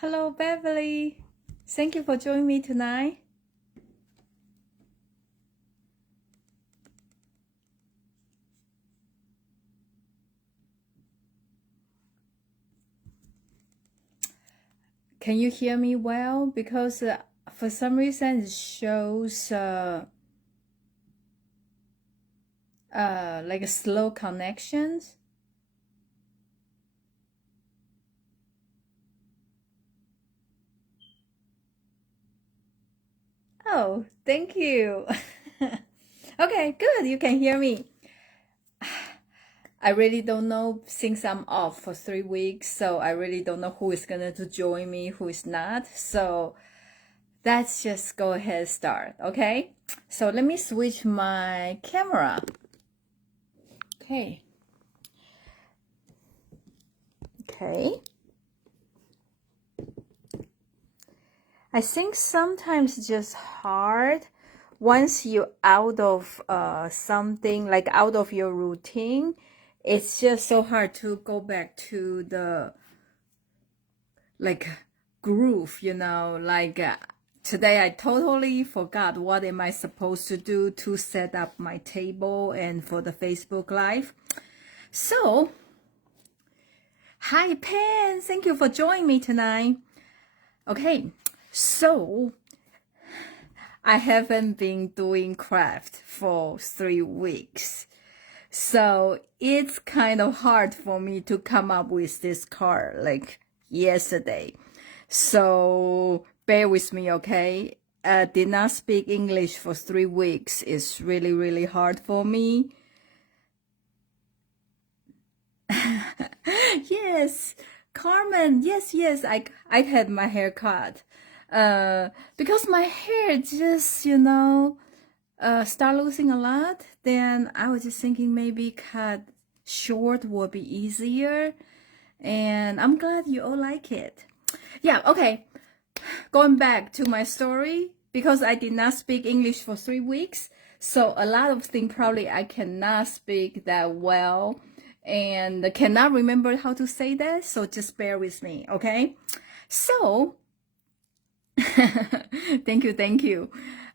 Hello, Beverly. Thank you for joining me tonight. Can you hear me well? Because for some reason it shows like a slow connections. Oh, thank you. Okay, good. You can hear me. I really don't know since I'm off for 3 weeks, so I really don't know who is gonna to join me, who is not. So let's just go ahead and start, okay? So let me switch my camera. Okay. Okay. I think sometimes it's just hard once you're out of something, like out of your routine. It's just so hard to go back to the like groove, like today I totally forgot what am I supposed to do to set up my table and for the Facebook Live. So, hi Pen, thank you for joining me tonight. Okay, so I haven't been doing craft for 3 weeks. So it's kind of hard for me to come up with this card like yesterday. So bear with me, okay? Did not speak English for 3 weeks. It's really, really hard for me. Yes, Carmen, yes, I had my hair cut. Because my hair just, start losing a lot, then I was just thinking maybe cut short would be easier. And I'm glad you all like it. Yeah, okay. Going back to my story, because I did not speak English for 3 weeks, so a lot of things probably I cannot speak that well and cannot remember how to say that, so just bear with me, okay? So, thank you.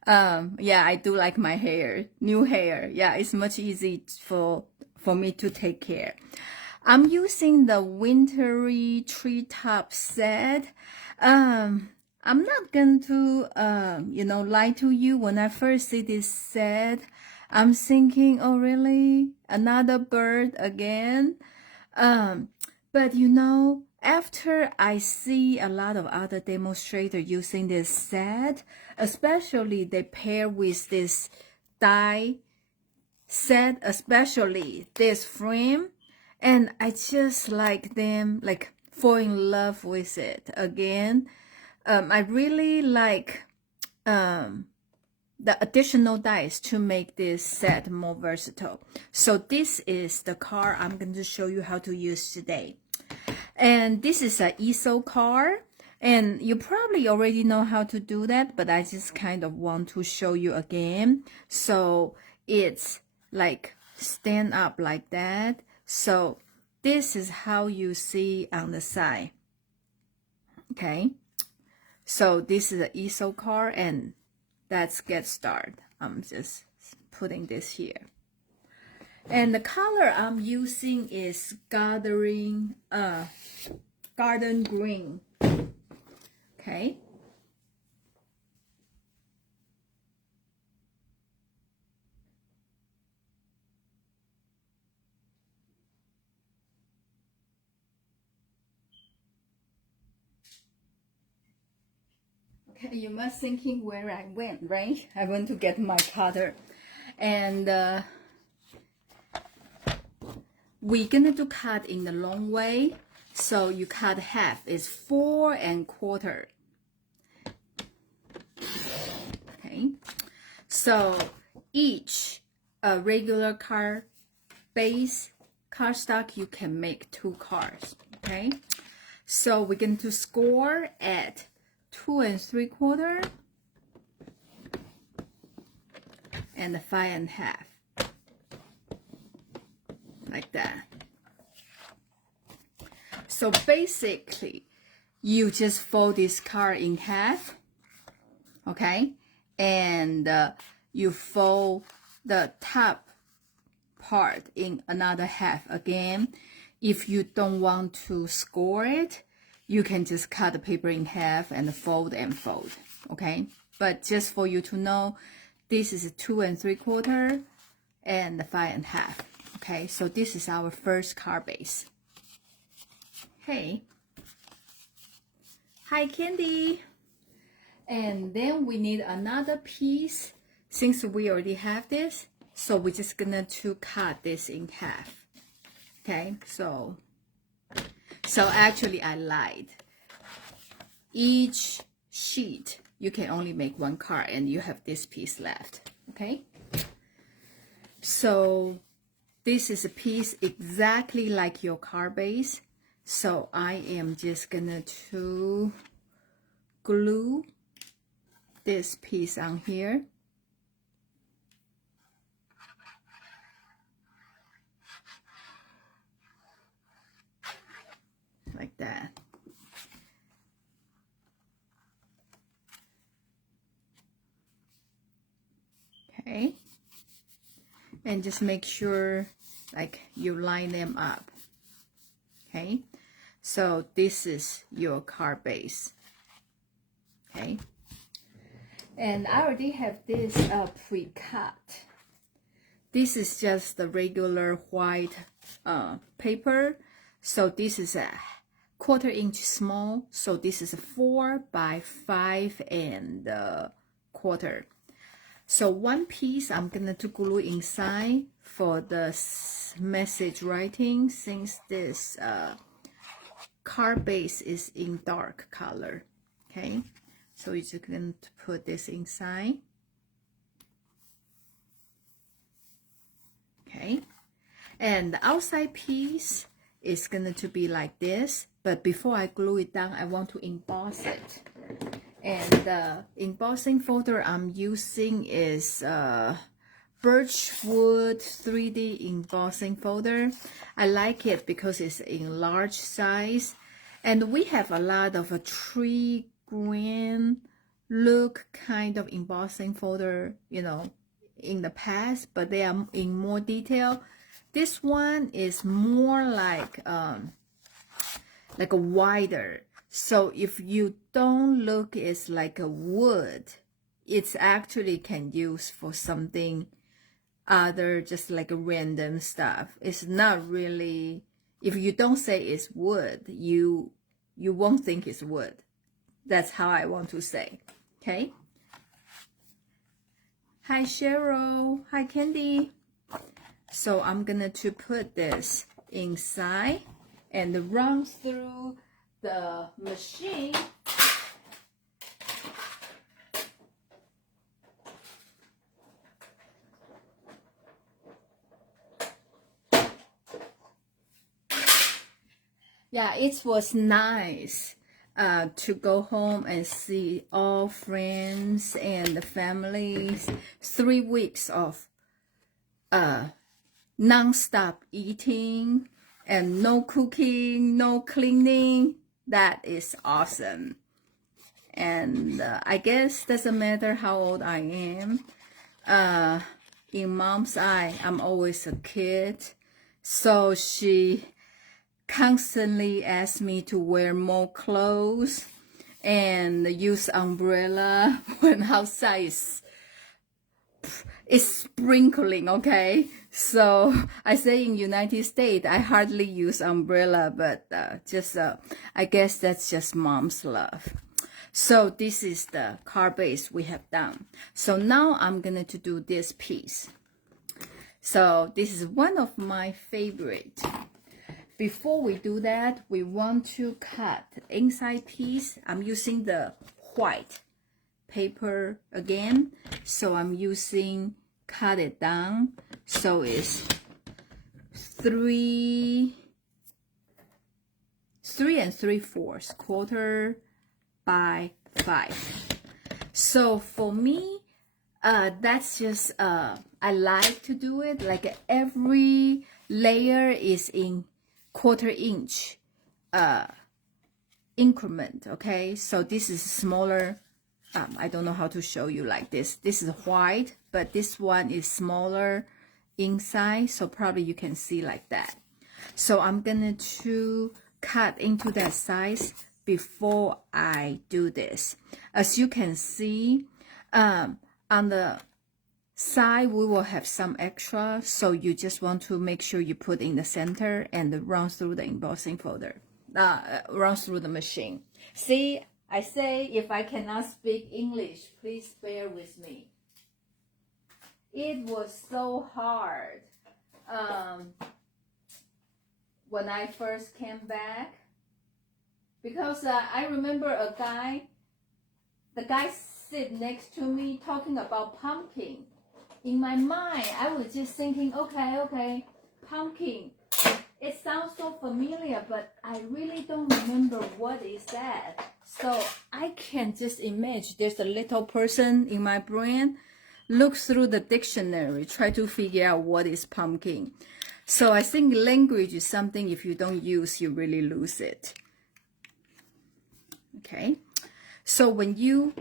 Yeah, I do like my hair, new hair. Yeah, it's much easy for me to take care. I'm using the Wintery Tree Tops set. I'm not going to, lie to you. When I first see this set, I'm thinking, oh, really? Another bird again? But after I see a lot of other demonstrators using this set, especially they pair with this die set, especially this frame, and I just like them, like fall in love with it again. I really like the additional dies to make this set more versatile. So this is the card I'm going to show you how to use today. And this is an Easel card. And you probably already know how to do that, but I just kind of want to show you again. So it's like stand up like that. So this is how you see on the side. Okay. So this is an Easel card, and let's get started. I'm just putting this here. And the color I'm using is garden green. Okay. Okay, you must thinking where I went, right? I went to get my cutter. And we're gonna do cut in the long way. So you cut half, is 4 1/4. Okay, so each regular card base cardstock, you can make 2 cards. Okay, so we're going to score at 2 3/4 and 5 1/2, like that. So basically, you just fold this card in half, okay? And you fold the top part in another half again. If you don't want to score it, you can just cut the paper in half and fold, okay? But just for you to know, this is 2 3/4 and 5 1/2. Okay, so this is our first card base. Hey, hi Candy. And then we need another piece. Since we already have this, so we're just gonna to cut this in half. Okay, so actually I lied. Each sheet you can only make one card, and you have this piece left. Okay, so this is a piece exactly like your card base. So I am just gonna to glue this piece on here. Like that. Okay. And just make sure like you line them up. Okay. So this is your card base. Okay. And I already have this pre-cut. This is just the regular white paper. So this is a 1/4 inch small. So this is a 4 by 5 1/4. So one piece I'm gonna to glue inside for the message writing, since this card base is in dark color. Okay, so you're just going to put this inside. Okay, and the outside piece is going to be like this, but before I glue it down, I want to emboss it. And the embossing folder I'm using is Birchwood 3D embossing folder. I like it because it's in large size, and we have a lot of a tree green look kind of embossing folder, you know, in the past, but they are in more detail. This one is more like a wider. So if you don't look, it's like a wood. It's actually can use for something other, just like a random stuff. It's not really, if you don't say it's wood, you won't think it's wood. That's how I want to say. Okay. Hi Cheryl. Hi Candy. So I'm gonna to put this inside and run through the machine. Yeah, it was nice to go home and see all friends and the families. 3 weeks of non-stop eating and no cooking, no cleaning. That is awesome. And I guess doesn't matter how old I am. In mom's eye, I'm always a kid. So she constantly asks me to wear more clothes and use umbrella when outside is sprinkling, okay? So I say in United States, I hardly use umbrella, but I guess that's just mom's love. So this is the card base we have done. So now I'm going to do this piece. So this is one of my favorite. Before we do that, we want to cut the inside piece. I'm using the white paper again. So I'm using, cut it down. So it's 3 3/3/4, 1/4 by 5. So for me, that's just, I like to do it like every layer is in 1/4 inch increment, okay? So this is smaller. I don't know how to show you like this. This is white, but this one is smaller inside, so probably you can see like that. So I'm gonna to cut into that size before I do this. As you can see, on the side we will have some extra, so you just want to make sure you put in the center and run through the embossing folder, run through the machine. See, I say if I cannot speak English, please bear with me. It was so hard when I first came back, because I remember the guy sit next to me talking about pumpkin. In my mind, I was just thinking, okay, pumpkin. It sounds so familiar, but I really don't remember what is that. So I can just imagine there's a little person in my brain, look through the dictionary, try to figure out what is pumpkin. So I think language is something if you don't use, you really lose it. Okay, so when you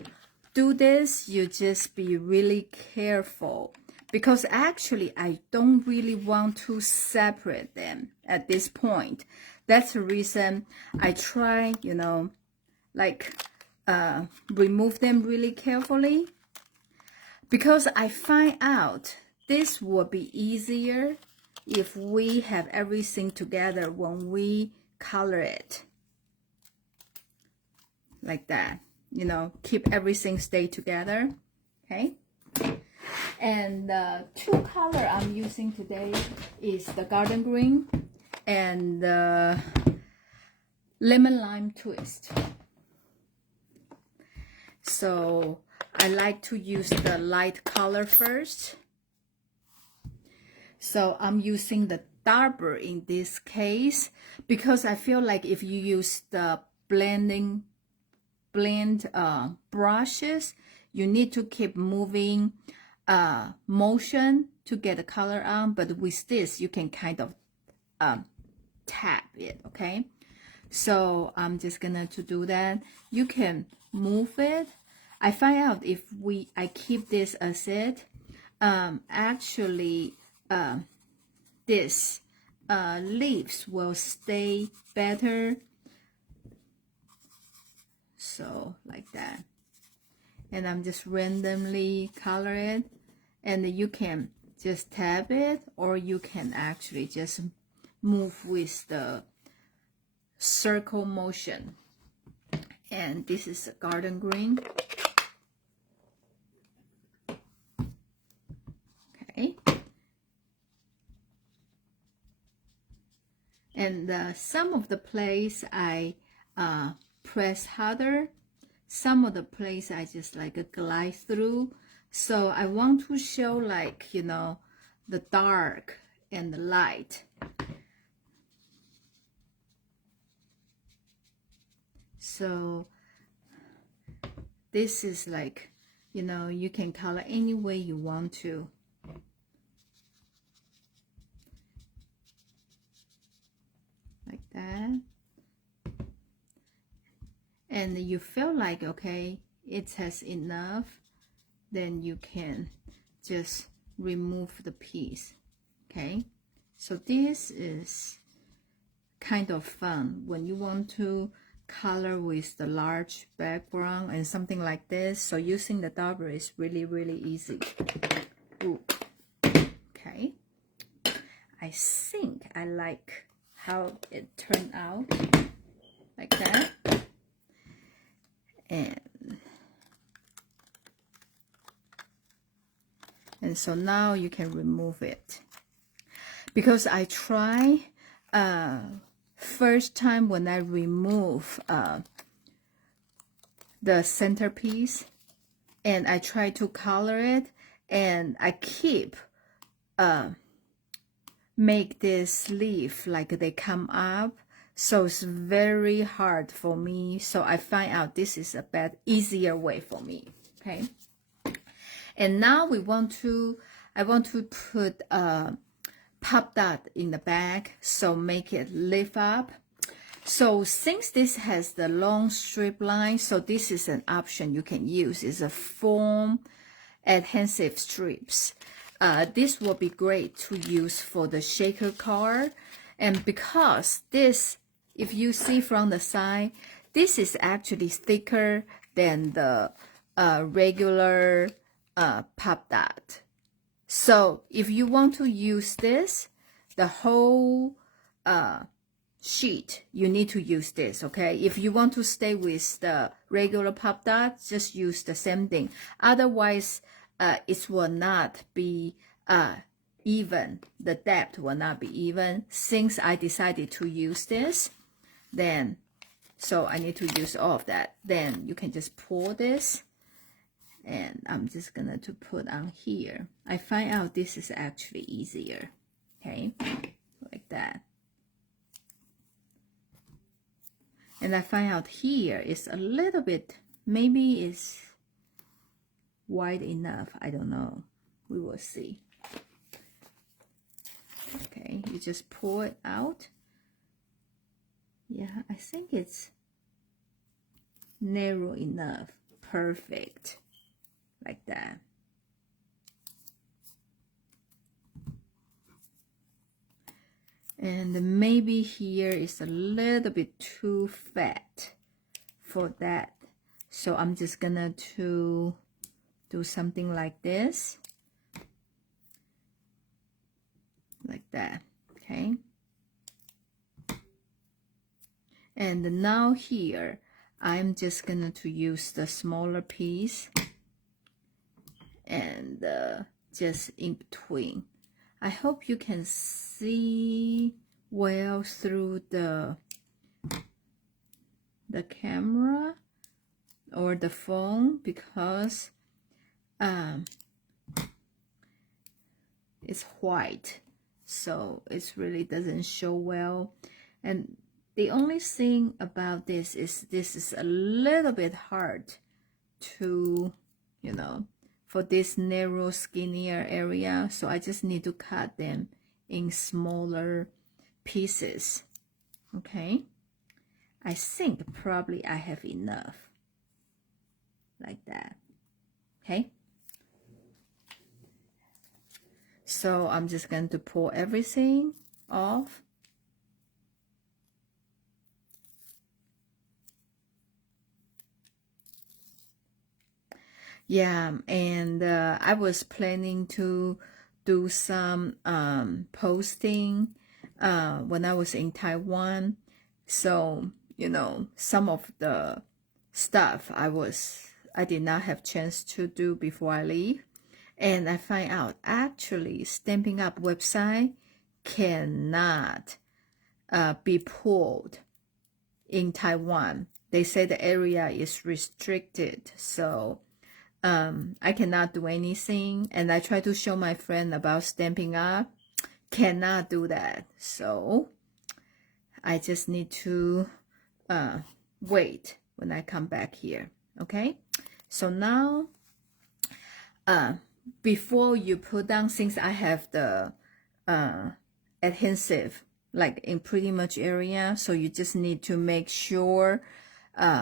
do this, you just be really careful, because actually I don't really want to separate them at this point. That's the reason I try, you know, like remove them really carefully, because I find out this will be easier if we have everything together when we color it like that, you know, keep everything stay together. Okay, and the two color I'm using today is the garden green and the lemon lime twist. So I like to use the light color first. So I'm using the darker in this case, because I feel like if you use the blend brushes, you need to keep moving motion to get the color on, but with this you can kind of tap it. Okay, so I'm just gonna to do that. You can move it. I find out if I keep this as it, actually this leaves will stay better. So like that, and I'm just randomly color it, and you can just tap it, or you can actually just move with the circle motion. And this is a garden green. Okay, and some of the place I press harder, some of the place I just like glide through. So I want to show, like, you know, the dark and the light. So this is like, you know, you can color any way you want to. Like that. And you feel like, okay, it has enough, then you can just remove the piece. Okay, so this is kind of fun when you want to color with the large background and something like this. So using the dauber is really, really easy. Ooh. Okay, I think I like how it turned out, like that. And so now you can remove it, because I try first time when I remove the centerpiece, and I try to color it, and I keep make this leaf like they come up. So it's very hard for me. So I find out this is a easier way for me. Okay. And now I want to put a pop dot in the back. So make it lift up. So since this has the long strip line, so this is an option you can use. It's a foam adhesive strips. This will be great to use for the shaker card. And because this, if you see from the side, this is actually thicker than the regular pop dot. So if you want to use this, the whole sheet, you need to use this, okay? If you want to stay with the regular pop dot, just use the same thing. Otherwise, it will not be even. The depth will not be even. Since I decided to use this, then, so I need to use all of that. Then you can just pull this, and I'm just gonna to put on here. I find out this is actually easier, okay? Like that. And I find out here is a little bit, maybe it's wide enough. I don't know. We will see. Okay, you just pull it out. Yeah, I think it's narrow enough. Perfect. Like that. And maybe here is a little bit too fat for that. So I'm just gonna to do something like this. Like that, okay? And now here, I'm just gonna to use the smaller piece and just in between. I hope you can see well through the camera or the phone, because it's white, so it really doesn't show well. And the only thing about this is a little bit hard to, you know, for this narrow, skinnier area. So I just need to cut them in smaller pieces. Okay, I think probably I have enough like that. Okay, so I'm just going to pull everything off. Yeah, and I was planning to do some posting when I was in Taiwan. So, you know, some of the stuff I did not have chance to do before I leave. And I find out actually Stampin' Up website cannot be pulled in Taiwan. They say the area is restricted, so I cannot do anything. And I try to show my friend about Stampin' Up, cannot do that. So I just need to wait when I come back here. Okay, so now before you put down, since I have the adhesive like in pretty much area, so you just need to make sure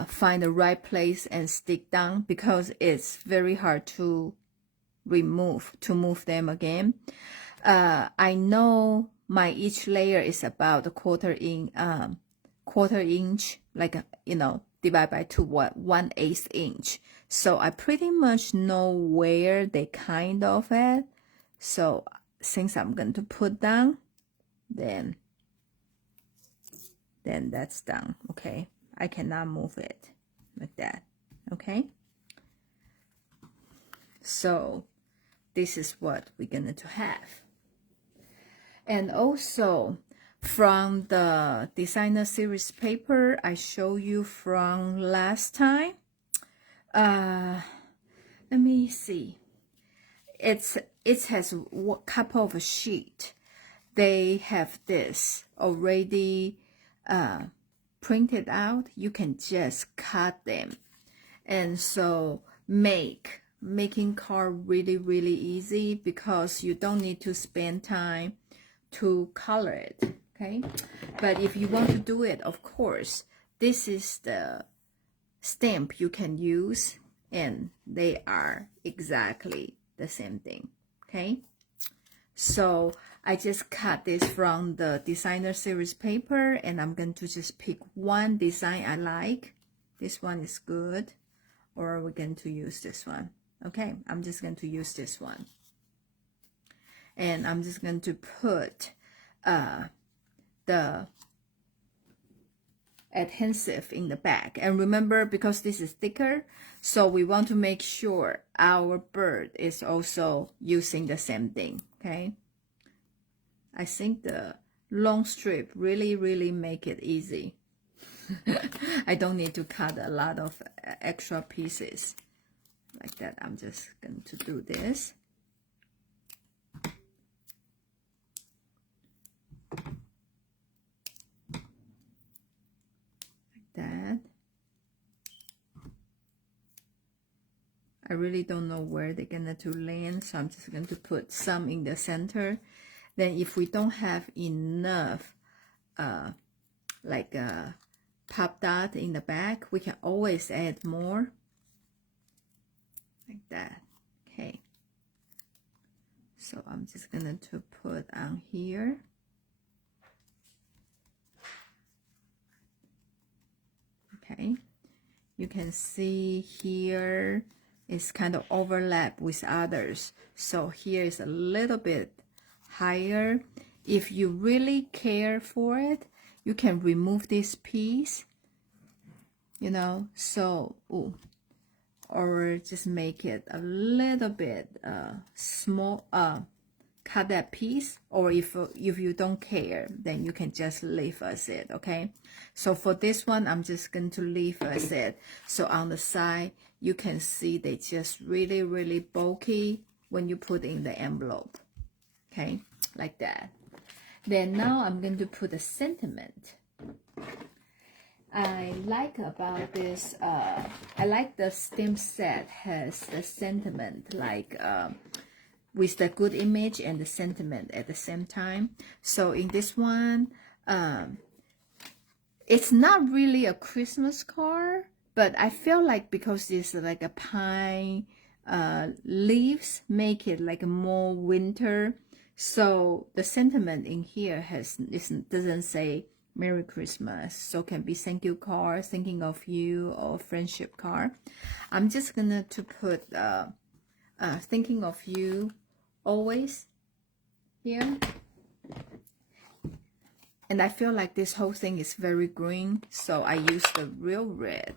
find the right place and stick down, because it's very hard to move them again. I know my each layer is about a quarter inch, like, you know, divide by 2, what, 1/8 inch. So I pretty much know where they kind of at. So since I'm going to put down, then that's done. Okay, I cannot move it like that. Okay, so this is what we're going to have. And also from the designer series paper I show you from last time, let me see, it has a couple of sheet. They have this already printed out. You can just cut them, and so making card really easy, because you don't need to spend time to color it. okay? But if you want to do it, of course, this is the stamp you can use, and they are exactly the same thing, okay? So I just cut this from the designer series paper, and I'm going to just pick one design I like. This one is good, or we're going to use this one. Okay, I'm just going to use this one. And I'm just going to put the adhesive in the back. And remember, because this is thicker, so we want to make sure our bird is also using the same thing, okay? I think the long strip really make it easy. I don't need to cut a lot of extra pieces like that. I'm just going to do this. That. I really don't know where they're gonna to land, so I'm just going to put some in the center. Then if we don't have enough like a pop dot in the back, we can always add more like that. Okay, so I'm just gonna to put on here. Okay, you can see here it's kind of overlap with others, so here is a little bit higher. If you really care for it, you can remove this piece, you know, so or just make it a little bit small, cut that piece, or if you don't care, then you can just leave as it, okay? So for this one, I'm just going to leave as it. So on the side, you can see they just really bulky when you put in the envelope, okay? Like that. Then now I'm going to put a sentiment. I like about this, I like the stamp set has the sentiment, like with the good image and the sentiment at the same time. So in this one, it's not really a Christmas card, but I feel like because it's like a pine leaves, make it like a more winter. So the sentiment in here doesn't say Merry Christmas, so can be thank you card, thinking of you, or friendship card. I'm just gonna to put thinking of you always here. And I feel like this whole thing is very green, so I use the real red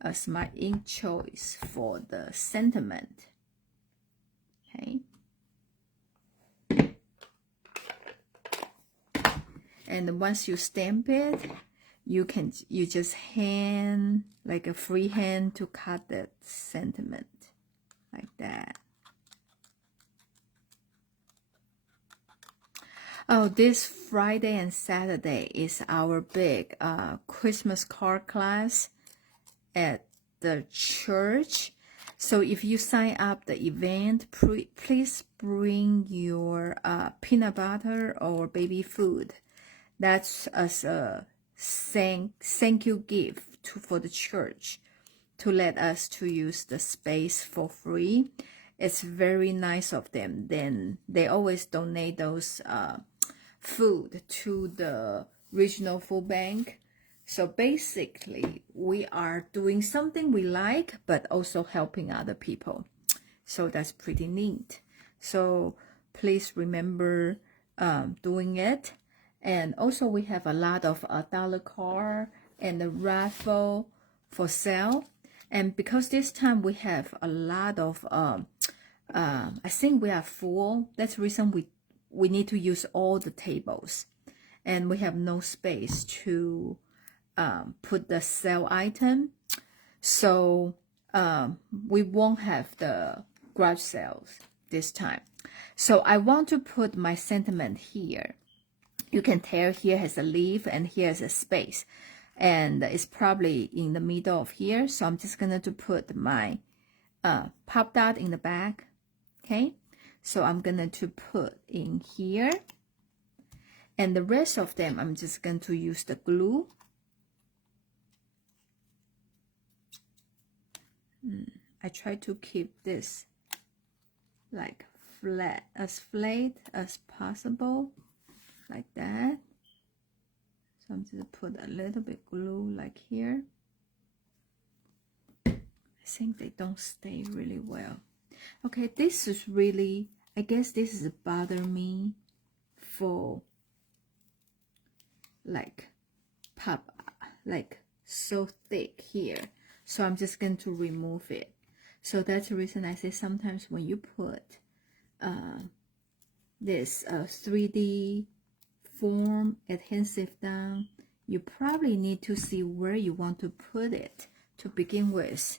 as my ink choice for the sentiment. Okay. And once you stamp it, you just hand, like a free hand, to cut that sentiment like that. Oh, this Friday and Saturday is our big Christmas card class at the church. So if you sign up the event, please bring your peanut butter or baby food. That's as a thank you gift for the church to let us to use the space for free. It's very nice of them. Then they always donate those food to the regional food bank. So basically, we are doing something we like, but also helping other people. So that's pretty neat. So please remember doing it. And also we have a lot of dollar card and the raffle for sale. And because this time we have a lot of I think we are full. That's the reason we need to use all the tables, and we have no space to put the sale item. So we won't have the garage sales this time. So I want to put my sentiment here. You can tell here has a leaf and here has a space, and it's probably in the middle of here. So I'm just gonna to put my pop dot in the back. Okay, so I'm gonna to put in here, And the rest of them, I'm just going to use the glue. I try to keep this like flat as possible, like that. So I'm just put a little bit glue like here. I think they don't stay really well. Okay, this is really, I guess this is bother me for like pop, like so thick here. So I'm just going to remove it. So that's the reason I say sometimes when you put this 3D form adhesive down, you probably need to see where you want to put it to begin with.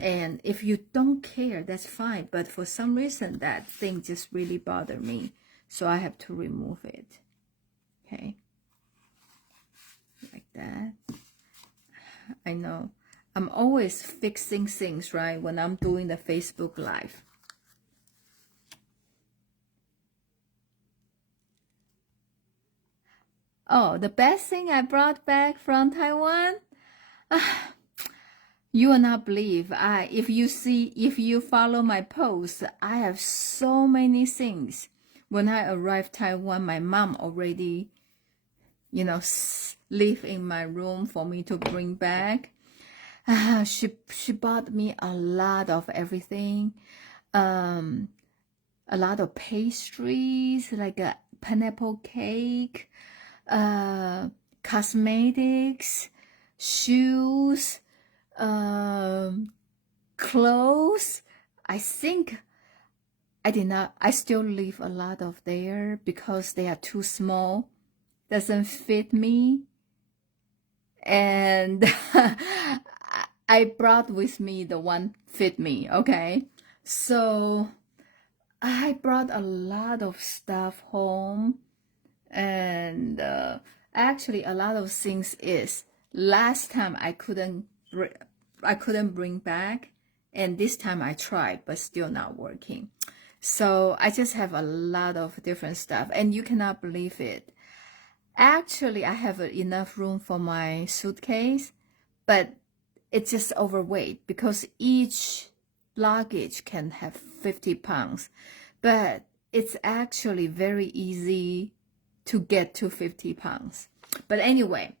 And if you don't care, that's fine. But for some reason, that thing just really bothered me. So I have to remove it. Okay. Like that. I know. I'm always fixing things, right? When I'm doing the Facebook Live. Oh, the best thing I brought back from Taiwan? You will not believe. If you follow my posts, I have so many things. When I arrived Taiwan, my mom already, you know, live in my room for me to bring back. She bought me a lot of everything, a lot of pastries, like a pineapple cake, cosmetics, shoes, clothes. I think I still leave a lot of there because they are too small, doesn't fit me. And I brought with me the one fit me, okay? So I brought a lot of stuff home, and actually a lot of things is last time I couldn't bring back, and this time I tried but still not working. So I just have a lot of different stuff, and you cannot believe it. Actually, I have enough room for my suitcase, but it's just overweight because each luggage can have 50 pounds. But it's actually very easy to get to 50 pounds. But anyway,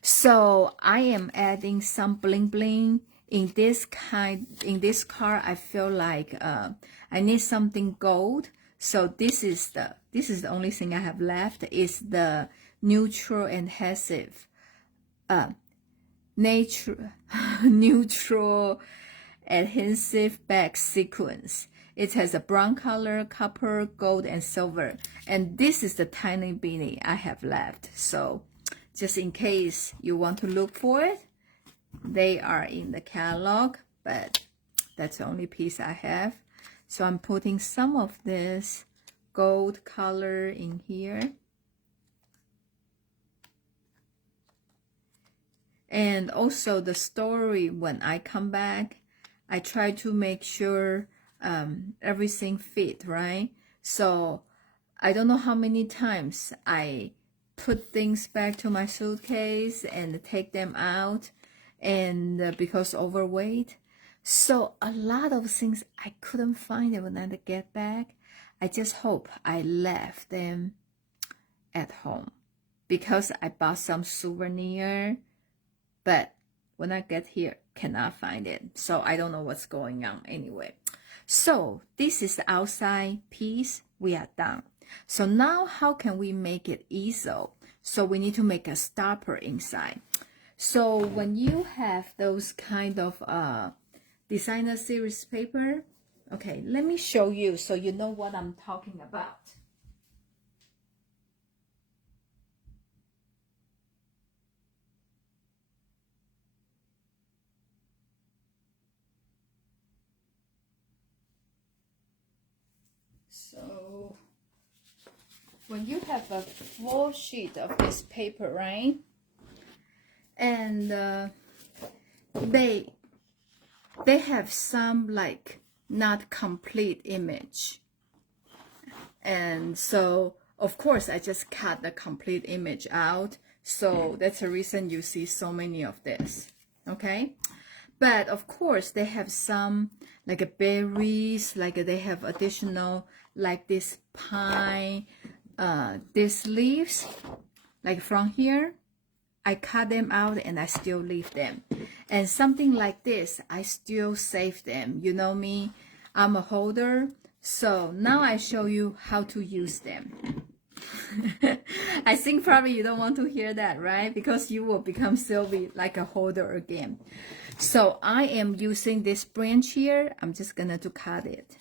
so I am adding some bling bling in this car. I feel like I need something gold. So this is the only thing I have left is the neutral adhesive, neutral adhesive back sequence. It has a brown color, copper, gold, and silver. And this is the tiny beanie I have left. So just in case you want to look for it, they are in the catalog, but that's the only piece I have. So I'm putting some of this gold color in here. And also the story, when I come back, I try to make sure everything fit, right? So I don't know how many times I put things back to my suitcase and take them out, and because overweight. So a lot of things I couldn't find it when I get back. I just hope I left them at home because I bought some souvenir, but when I get here, cannot find it. So I don't know what's going on anyway. So this is the outside piece. We are done. So now how can we make it easel? So we need to make a stopper inside. So when you have those kind of designer series paper, okay, let me show you so you know what I'm talking about. So when you have a full sheet of this paper, right? And they have some like not complete image. And so of course, I just cut the complete image out. So that's the reason you see so many of this. Okay. But of course, they have some like berries, like they have additional, like this pine, these leaves, like from here. I cut them out and I still leave them. And something like this, I still save them. You know me, I'm a holder. So now I show you how to use them. I think probably you don't want to hear that, right? Because you will become Sylvie like a holder again. So I am using this branch here. I'm just gonna to cut it.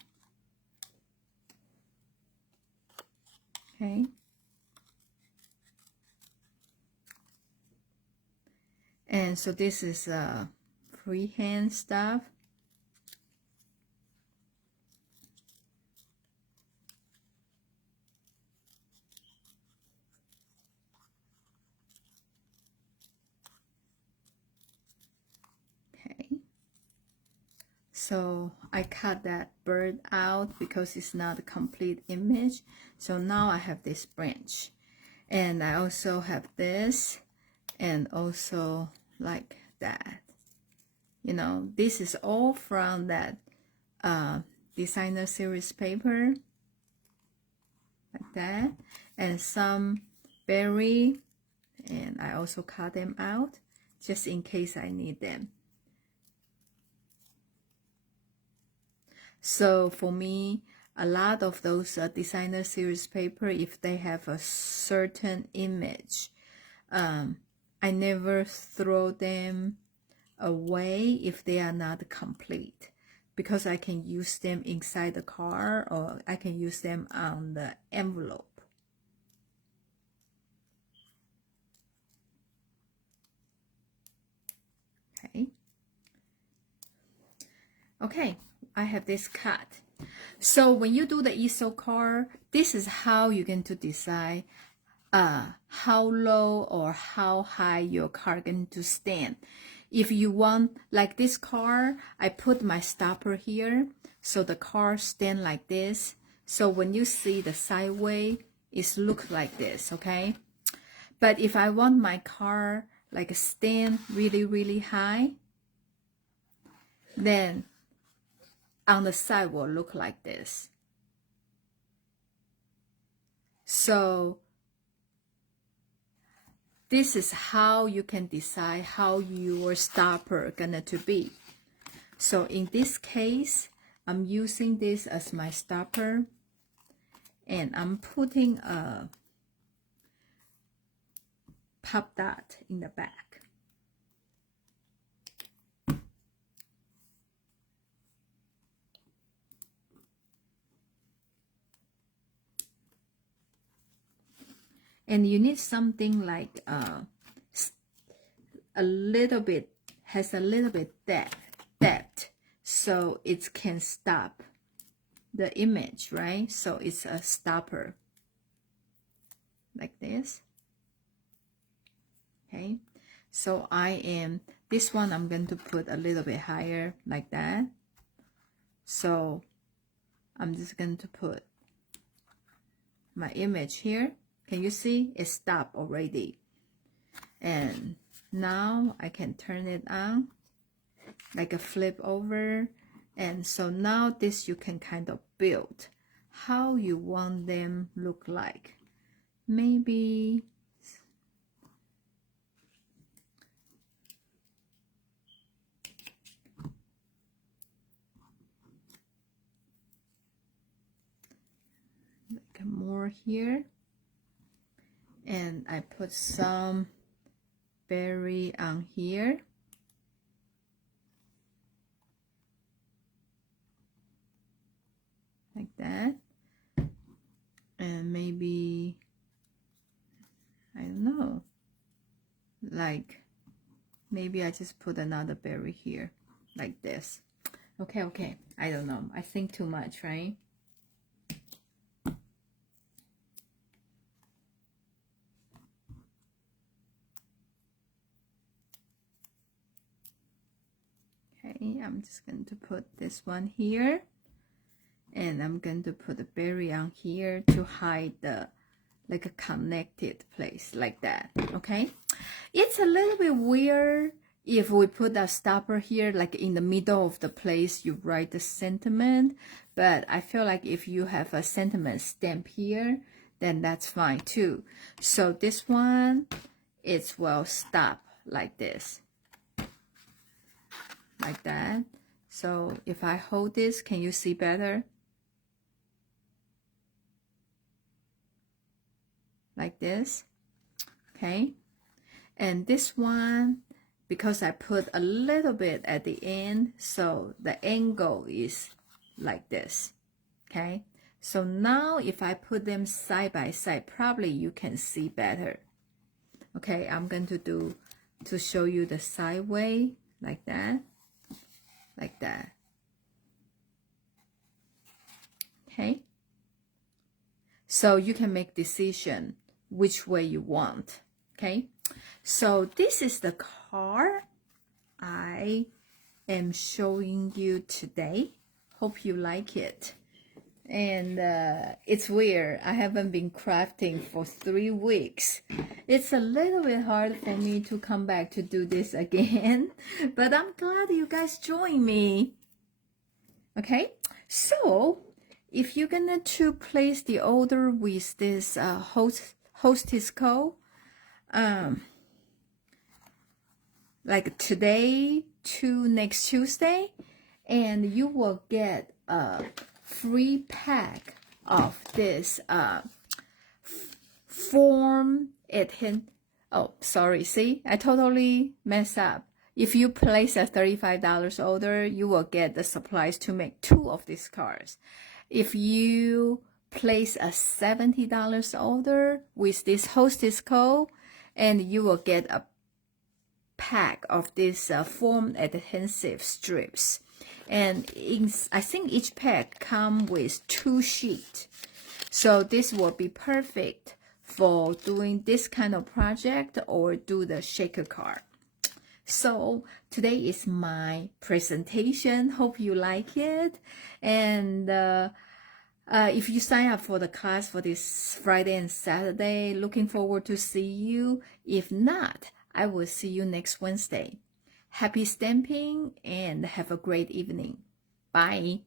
Okay. And so this is freehand stuff. Okay. So I cut that bird out because it's not a complete image. So now I have this branch. And I also have this and also like that. You know, this is all from that designer series paper. Like that. And some berry. And I also cut them out just in case I need them. So for me, a lot of those designer series paper, if they have a certain image, I never throw them away if they are not complete, because I can use them inside the car or I can use them on the envelope. Okay. Okay. I have this cut. So when you do the easel card, this is how you're going to decide how low or how high your card going to stand. If you want, like this card, I put my stopper here, so the card stand like this. So when you see the sideway, it looks like this, okay? But if I want my card like stand really, really high, then on the side will look like this. So this is how you can decide how your stopper gonna to be. So in this case, I'm using this as my stopper, and I'm putting a pop dot in the back. And you need something like a little bit, has a little bit depth, so it can stop the image, right? So it's a stopper like this. Okay, so this one I'm going to put a little bit higher like that. So I'm just going to put my image here. Can you see it stopped already? And now I can turn it on like a flip over. And so now this you can kind of build how you want them look like. Maybe like more here. And I put some berry on here. Like that. And maybe, I don't know, like maybe I just put another berry here like this. Okay, I don't know, I think too much, right? Okay, I'm just going to put this one here, and I'm going to put a berry on here to hide the like a connected place like that. Okay, it's a little bit weird if we put a stopper here, like in the middle of the place you write the sentiment, but I feel like if you have a sentiment stamp here, then that's fine too. So this one, it will stop like this, like that. So if I hold this, can you see better? Like this, okay? And this one, because I put a little bit at the end, so the angle is like this, okay? So now if I put them side by side, probably you can see better. Okay, I'm going to show you the side way, like that, like that. Okay, so you can make decision which way you want. Okay, so this is the card I am showing you today. Hope you like it. And it's weird, I haven't been crafting for 3 weeks. It's a little bit hard for me to come back to do this again, but I'm glad you guys joined me. Okay, so if you're gonna to place the order with this hostess code, like today to next Tuesday, and you will get a free pack of this form adhesive. Oh, sorry, see, I totally messed up. If you place a $35 order, you will get the supplies to make 2 of these cards. If you place a $70 order with this hostess code, and you will get a pack of this foam adhesive strips. And I think each pack comes with 2 sheets. So this will be perfect for doing this kind of project or do the shaker card. So today is my presentation. Hope you like it. And if you sign up for the class for this Friday and Saturday, looking forward to see you. If not, I will see you next Wednesday. Happy stamping and have a great evening. Bye.